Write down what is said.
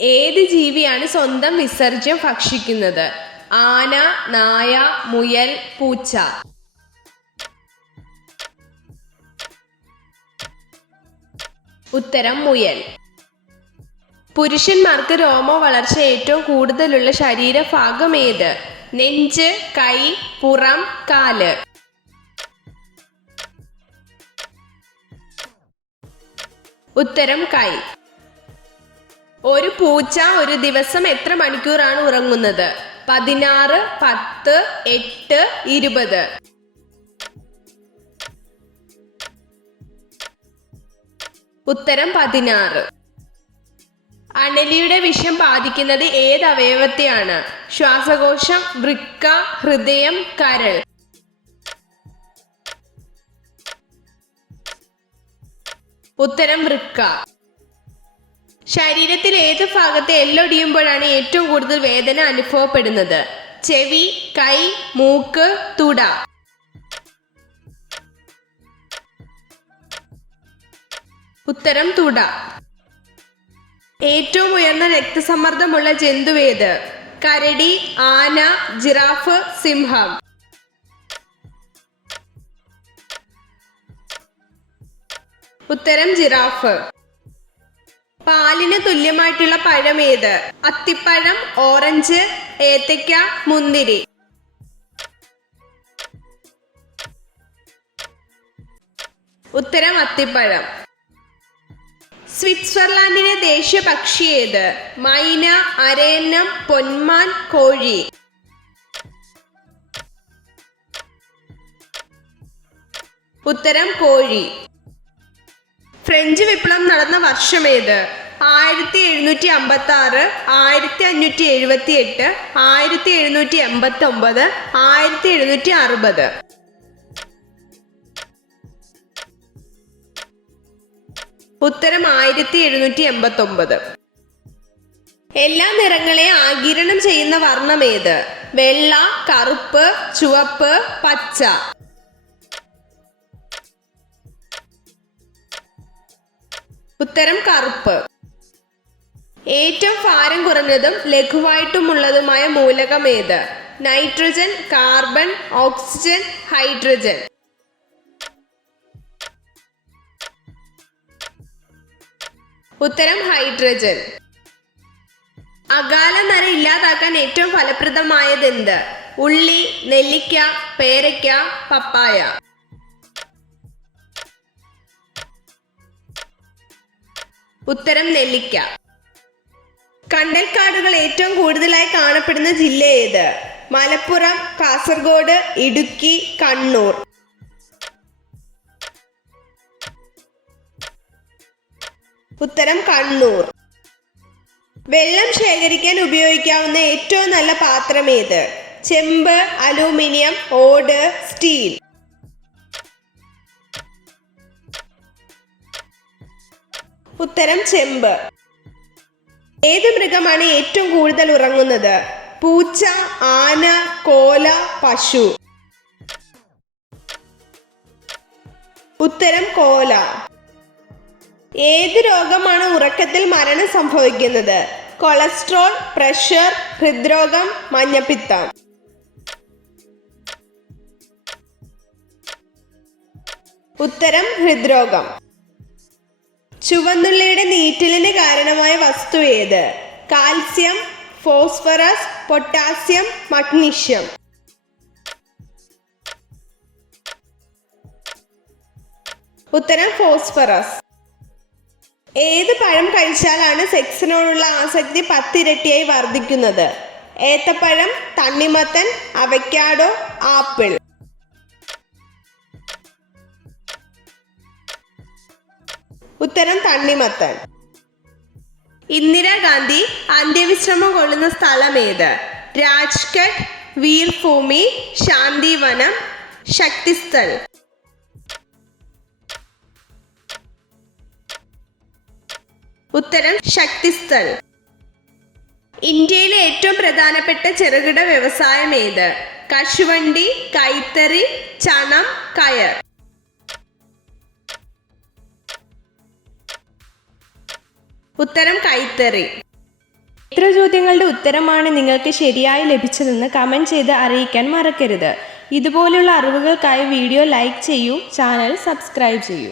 ഏത് ജീവിയാണ് സ്വന്തം വിസർജ്യം ഭക്ഷിക്കുന്നത്? ആന, നായ, മുയൽ, പൂച്ച. ഉത്തരം മുയൽ. പുരുഷന്മാർക്ക് രോമ വളർച്ച ഏറ്റവും കൂടുതലുള്ള ശരീരഭാഗം ഏത്? നെഞ്ച്, കൈ, പുറം, കാല്. ഉത്തരം കൈ. ഒരു പൂച്ച ഒരു ദിവസം എത്ര മണിക്കൂറാണ് ഉറങ്ങുന്നത്? 16, 10, 8, 20. ഉത്തരം 16. അണലിയുടെ വിഷം ബാധിക്കുന്നത് ഏത് അവയവത്തെയാണ്? ശ്വാസകോശം, വൃക്ക, ഹൃദയം, കരൾ. ഉത്തരം വൃക്ക. ശരീരത്തിൽ ഏത് ഭാഗത്തെ എല്ലൊടിയുമ്പോഴാണ് ഏറ്റവും കൂടുതൽ വേദന അനുഭവപ്പെടുന്നത്? ചെവി, കൈ, മൂക്ക്, തുട. ഉത്തരം തുട. ഏറ്റവും ഉയർന്ന രക്തസമ്മർദ്ദമുള്ള ജന്തുവേത്? കരടി, ആന, ജിറാഫ്, സിംഹം. ഉത്തരം ജിറാഫ്. പാലിന് തുല്യമായിട്ടുള്ള പഴം ഏത്? അത്തിപ്പഴം, ഓറഞ്ച്, ഏത്തയ്ക്ക, മുന്തിരി. ഉത്തരം അത്തിപ്പഴം. സ്വിറ്റ്സർലാൻഡിലെ ദേശീയ പക്ഷി ഏത്? മൈന, അരയന്നം, പൊന്മാൻ, കോഴി. ഉത്തരം കോഴി. ഫ്രഞ്ച് വിപ്ലവം നടന്ന വർഷം ഏത്? 1756, 1578, 1789, 1760. ഉത്തരം 1789. എല്ലാ നിറങ്ങളെയും ആഗിരണം ചെയ്യുന്ന വർണ്ണം ഏത്? വെള്ള, കറുപ്പ്, ചുവപ്പ്, പച്ച. ഉത്തരം കറുപ്പ്. ഏറ്റവും ഭാരം കുറഞ്ഞതും ലഘുവായിട്ടുമുള്ളതുമായ മൂലകം ഏത്? Nitrogen, carbon, oxygen, hydrogen. ഉത്തരം ഹൈഡ്രജൻ. അകാല നര ഇല്ലാതാക്കാൻ ഏറ്റവും ഫലപ്രദമായത് എന്ത്? ഉള്ളി, നെല്ലിക്ക, പേരയ്ക്ക, പപ്പായ. ഉത്തരം നെല്ലിക്ക. കണ്ടൽക്കാടുകൾ ഏറ്റവും കൂടുതലായി കാണപ്പെടുന്ന ജില്ല ഏത്? മലപ്പുറം, കാസർഗോഡ്, ഇടുക്കി, കണ്ണൂർ. ഉത്തരം കണ്ണൂർ. വെള്ളം ശേഖരിക്കാൻ ഉപയോഗിക്കാവുന്ന ഏറ്റവും നല്ല പാത്രം ഏത്? ചെമ്പ്, അലൂമിനിയം, ഓട്, സ്റ്റീൽ. ഉത്തരം ചെമ്പ്. ഏത് മൃഗമാണ് ഏറ്റവും കൂടുതൽ ഉറങ്ങുന്നത്? പൂച്ച, ആന, കോല, പശു. ഉത്തരം കോല. ഏത് രോഗമാണ് ഉറക്കത്തിൽ മരണം സംഭവിക്കുന്നത്? കൊളസ്ട്രോൾ, പ്രഷർ, ഹൃദ്രോഗം, മഞ്ഞപ്പിത്തം. ഉത്തരം ഹൃദ്രോഗം. ചുവന്നുള്ളിയുടെ നീറ്റലിന് കാരണമായ വസ്തു ഏത്? Calcium, phosphorus, potassium, magnesium. ഉത്തരം ഫോസ്ഫറസ്. ഏത് പഴം കഴിച്ചാലാണ് സെക്സിനോടുള്ള ആസക്തി 10 ഇരട്ടിയായി വർദ്ധിക്കുന്നത്? ഏത്തപ്പഴം, തണ്ണിമത്തൻ, അവക്കാഡോ, ആപ്പിൾ. ഉത്തരം തണ്ണിമത്തൻ. ഇന്ദിരാഗാന്ധി അന്ത്യവിശ്രമം കൊള്ളുന്ന സ്ഥലം ഏത്? രാജ്ഘട്ട്, വീർഭൂമി, ശാന്തിവനം, ശക്തിസ്ഥൽ. ഉത്തരം ശക്തിസ്ഥൽ. ഇന്ത്യയിലെ ഏറ്റവും പ്രധാനപ്പെട്ട ചെറുകിട വ്യവസായം ഏത്? കശുവണ്ടി, കൈത്തറി, ചണം, കയർ. ഉത്തരം കൈത്തറി. എത്ര ചോദ്യങ്ങളുടെ ഉത്തരമാണ് നിങ്ങൾക്ക് ശരിയായി ലഭിച്ചതെന്ന് കമൻറ്റ് ചെയ്ത് അറിയിക്കാൻ മറക്കരുത്. ഇതുപോലുള്ള അറിവുകൾക്കായി വീഡിയോ ലൈക്ക് ചെയ്യൂ, ചാനൽ സബ്സ്ക്രൈബ് ചെയ്യൂ.